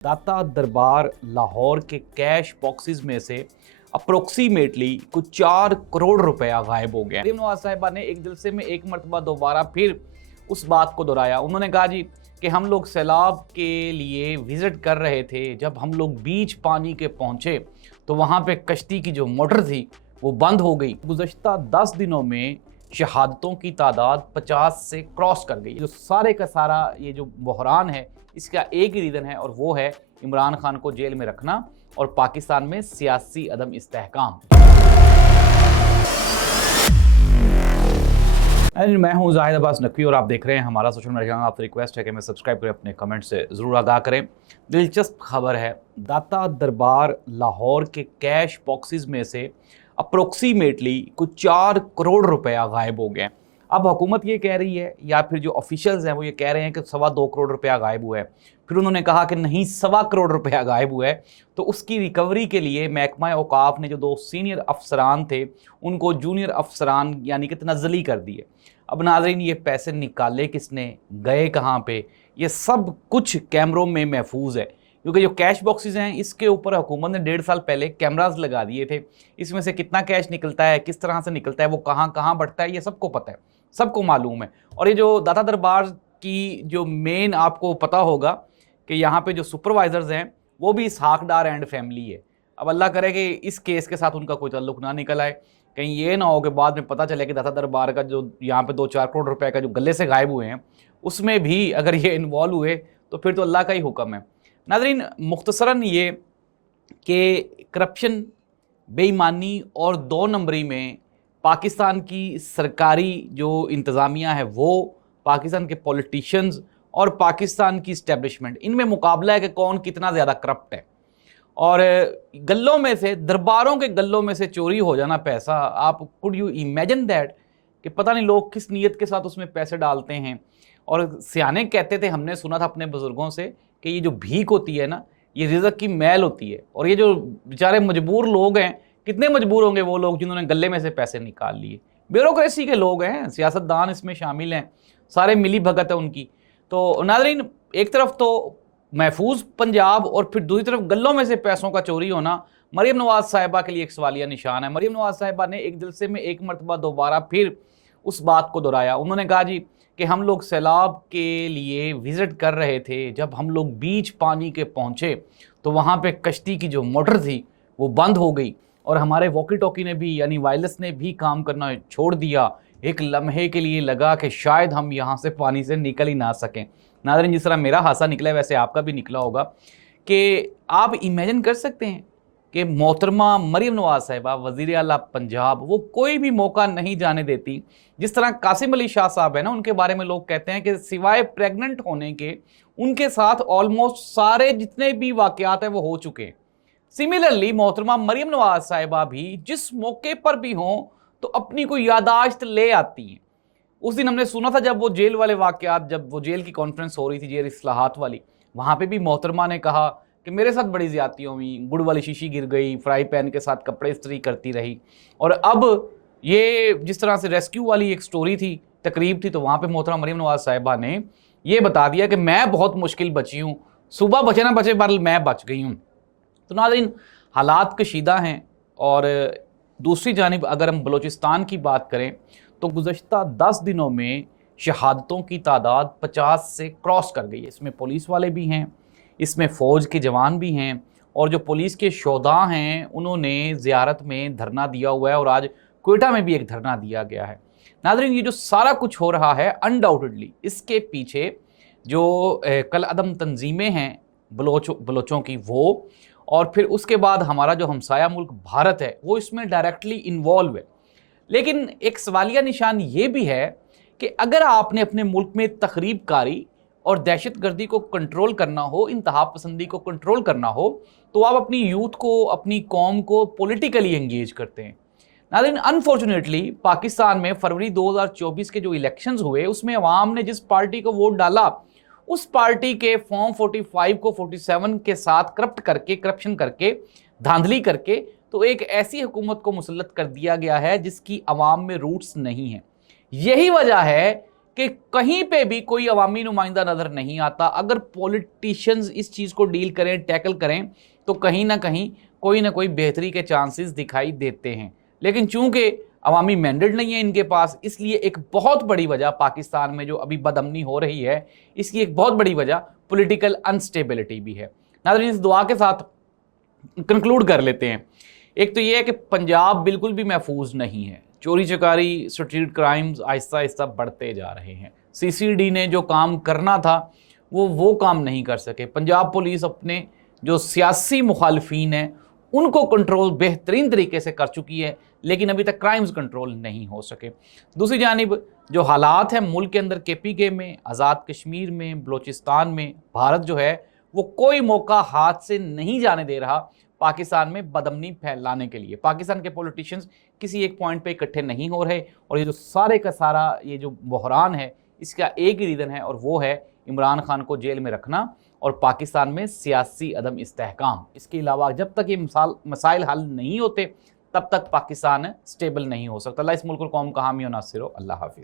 दाता दरबार लाहौर के कैश बॉक्सेस में से अप्रोक्सीमेटली कुछ 4 करोड़ रुपया गायब हो गया। मरियम नवाज साहिबा ने एक जलसे में एक मरतबा दोबारा फिर उस बात को दोहराया। उन्होंने कहा जी कि हम लोग सैलाब के लिए विजिट कर रहे थे, जब हम लोग बीच पानी के पहुंचे तो वहां पे कश्ती की जो मोटर थी वो बंद हो गई। गुज़श्ता 10 दिनों में शहादतों की तादाद 50 से क्रॉस कर गई। जो सारे का सारा ये जो बहरान है, इसका एक ही रीज़न है और वो है इमरान खान को जेल में रखना और पाकिस्तान में सियासी अदम इस्तेहकाम। मैं हूं जाहिद अब्बास नकवी और आप देख रहे हैं हमारा सोशल मीडिया चैनल। आपसे रिक्वेस्ट है कि मैं सब्सक्राइब करें, अपने कमेंट से ज़रूर आगाह करें। दिलचस्प खबर है, दाता दरबार लाहौर के कैश बॉक्सेस में से अप्रोक्सीमेटली कुछ 4 करोड़ रुपया गायब हो गए। अब हुकूमत ये कह रही है या फिर जो ऑफिशियल्स हैं वो ये कह रहे हैं कि 2.25 करोड़ रुपया गायब हुआ है। फिर उन्होंने कहा कि नहीं, 1.25 करोड़ रुपया गायब हुआ है। तो उसकी रिकवरी के लिए महकमा औकाफ ने जो 2 सीनियर अफसरान थे उनको जूनियर अफसरान यानी कि तनज़्ज़ुली कर दिए। अब नाज़रीन, ये पैसे निकाले किसने, गए कहाँ पे, ये सब कुछ कैमरों में महफूज है। क्योंकि जो कैश बॉक्सेस हैं इसके ऊपर हुकूमत ने 1.5 साल पहले कैमरास लगा दिए थे। इसमें से कितना कैश निकलता है, किस तरह से निकलता है, वो कहाँ कहाँ बढ़ता है, ये सबको पता है, सबको मालूम है। और ये जो दाता दरबार की जो मेन आपको पता होगा कि यहाँ पे जो सुपरवाइजर्स हैं वो भी इसहाक डार एंड फैमिली है। अब अल्लाह करे कि इस केस के साथ उनका कोई ताल्लुक ना निकल आए, कहीं ये ना हो कि बाद में पता चले कि दाता दरबार का जो यहाँ पे 2-4 करोड़ रुपए का जो गले से गायब हुए हैं उसमें भी अगर ये इन्वॉल्व हुए तो फिर तो अल्लाह का ही हुक्म है। नाज़रीन, मुख्तसरन ये कि करप्शन, बेईमानी और 2 नंबरी में पाकिस्तान की सरकारी जो इंतज़ामिया है वो, पाकिस्तान के पॉलिटिशियंस और पाकिस्तान की इस्टेब्लिशमेंट, इनमें मुकाबला है कि कौन कितना ज़्यादा करप्ट है। और गल्लों में से, दरबारों के गल्लों में से चोरी हो जाना पैसा, आप कुड यू इमेजिन दैट कि पता नहीं लोग किस नीयत के साथ उसमें पैसे डालते हैं। और सियाने कहते थे, हमने सुना था अपने बुज़ुर्गों से कि ये जो भीख होती है ना, ये रिज़्क़ की मैल होती है। और ये जो बेचारे मजबूर लोग हैं, कितने मजबूर होंगे वो लोग जिन्होंने गले में से पैसे निकाल लिए। ब्यूरोक्रेसी के लोग हैं, सियासतदान इसमें शामिल हैं, सारे मिली भगत है उनकी। तो नाज़रीन, एक तरफ तो महफूज पंजाब और फिर दूसरी तरफ गल्लों में से पैसों का चोरी होना मरियम नवाज साहिबा के लिए एक सवालिया निशान है। मरियम नवाज साहिबा ने एक जलसे में एक मरतबा दोबारा फिर उस बात को दोहराया। उन्होंने कहा जी कि हम लोग सैलाब के लिए विजिट कर रहे थे, जब हम लोग बीच पानी के पहुंचे तो वहां पे कश्ती की जो मोटर थी वो बंद हो गई और हमारे वॉकी टॉकी ने भी यानी वायरलेस ने भी काम करना छोड़ दिया। एक लम्हे के लिए लगा कि शायद हम यहाँ से पानी से निकल ही ना सकें। नाज़रीन, जिस तरह मेरा हादसा निकला है वैसे आपका भी निकला होगा कि आप इमेजिन कर सकते हैं कि मोहतरमा मरियम नवाज साहिबा वज़ीर आला पंजाब, वो कोई भी मौका नहीं जाने देती। जिस तरह कासिम अली शाह साहब है ना, उनके बारे में लोग कहते हैं कि सिवाय प्रेग्नेंट होने के उनके साथ ऑलमोस्ट सारे जितने भी वाक़यात हैं वो हो चुके हैं। सिमिलरली मोहतरमा मरियम नवाज साहिबा भी जिस मौके पर भी हों तो अपनी कोई यादाश्त ले आती हैं। उस दिन हमने सुना था जब वो जेल वाले वाक़यात, जब वो जेल की कॉन्फ्रेंस हो रही थी, जेल इस्लाहात वाली, वहाँ पे भी मोहतरमा ने कहा कि मेरे साथ बड़ी ज़्यादतियाँ हुई, गुड़ वाली शीशी गिर गई, फ्राई पैन के साथ कपड़े इस्त्री करती रही। और अब ये जिस तरह से रेस्क्यू वाली एक स्टोरी थी, तकरीब थी, तो वहाँ पे मोहतरमा मरियम नवाज साहिबा ने ये बता दिया कि मैं बहुत मुश्किल बची हूँ, सुबह बचे ना बचे पर मैं बच गई हूँ। तो नाज़रीन, हालात कशीदा हैं। और दूसरी जानिब अगर हम बलूचिस्तान की बात करें तो गुज़श्ता 10 दिनों में शहादतों की तादाद 50 से क्रॉस कर गई है। इसमें पुलिस वाले भी हैं, इसमें फ़ौज के जवान भी हैं और जो पुलिस के शोधा हैं उन्होंने ज़ियारत में धरना दिया हुआ है और आज क्वेटा में भी एक धरना दिया गया है। नाज़रीन, ये जो सारा कुछ हो रहा है अनडाउटेडली इसके पीछे जो कल अदम तंजीमें हैं बलोचों की, वो और फिर उसके बाद हमारा जो हमसाया मुल्क भारत है वो इसमें डायरेक्टली इन्वॉल्व है। लेकिन एक सवालिया निशान ये भी है कि अगर आपने अपने मुल्क में तखरीब कारी और दहशतगर्दी को कंट्रोल करना हो, इंतहा पसंदी को कंट्रोल करना हो, तो आप अपनी यूथ को, अपनी कौम को पॉलिटिकली एंगेज करते हैं। नाज़रीन, अनफॉर्चुनेटली पाकिस्तान में फरवरी 2024 के जो इलेक्शंस हुए उसमें अवाम ने जिस पार्टी को वोट डाला उस पार्टी के फॉर्म 45 को 47 के साथ करप्शन करके, धांधली करके तो एक ऐसी हुकूमत को मुसल्लत कर दिया गया है जिसकी अवाम में रूट्स नहीं है। यही वजह है कि कहीं पे भी कोई अवामी नुमाइंदा नज़र नहीं आता। अगर पॉलिटिशियंस इस चीज़ को डील करें, टैकल करें, तो कहीं ना कोई बेहतरी के चांसेस दिखाई देते हैं। लेकिन चूंकि अवामी मैंडेट नहीं है इनके पास, इसलिए एक बहुत बड़ी वजह पाकिस्तान में जो अभी बदअमनी हो रही है, इसकी एक बहुत बड़ी वजह पॉलिटिकल अनस्टेबिलिटी भी है। नाज़रीन, इस दुआ के साथ कंक्लूड कर लेते हैं। एक तो ये है कि पंजाब बिल्कुल भी महफूज नहीं है। चोरी चकारी, स्ट्रीट क्राइम्स आहिस्ता आहिस्ता बढ़ते जा रहे हैं। CCD ने जो काम करना था वो काम नहीं कर सके। पंजाब पुलिस अपने जो सियासी मुखालफीन हैं उनको कंट्रोल बेहतरीन तरीके से कर चुकी है, लेकिन अभी तक क्राइम्स कंट्रोल नहीं हो सके। दूसरी जानिब जो हालात हैं मुल्क के अंदर, KPK में, आज़ाद कश्मीर में, बलोचिस्तान में, भारत जो है वो कोई मौका हाथ से नहीं जाने दे रहा पाकिस्तान में बदअमनी फैलाने के लिए। पाकिस्तान के पॉलिटिशियंस किसी एक पॉइंट पे इकट्ठे नहीं हो रहे, और ये जो सारे का सारा ये जो बहरान है, इसका एक ही रीज़न है, और वो है इमरान खान को जेल में रखना और पाकिस्तान में सियासी अदम इस्तेहकाम। इसके अलावा जब तक ये मसाइल हल नहीं होते, तब तक पाकिस्तान स्टेबल नहीं हो सकता। अल्लाह इस मुल्क और कौम का हामी और नासिर हो। अल्लाह हाफिज़।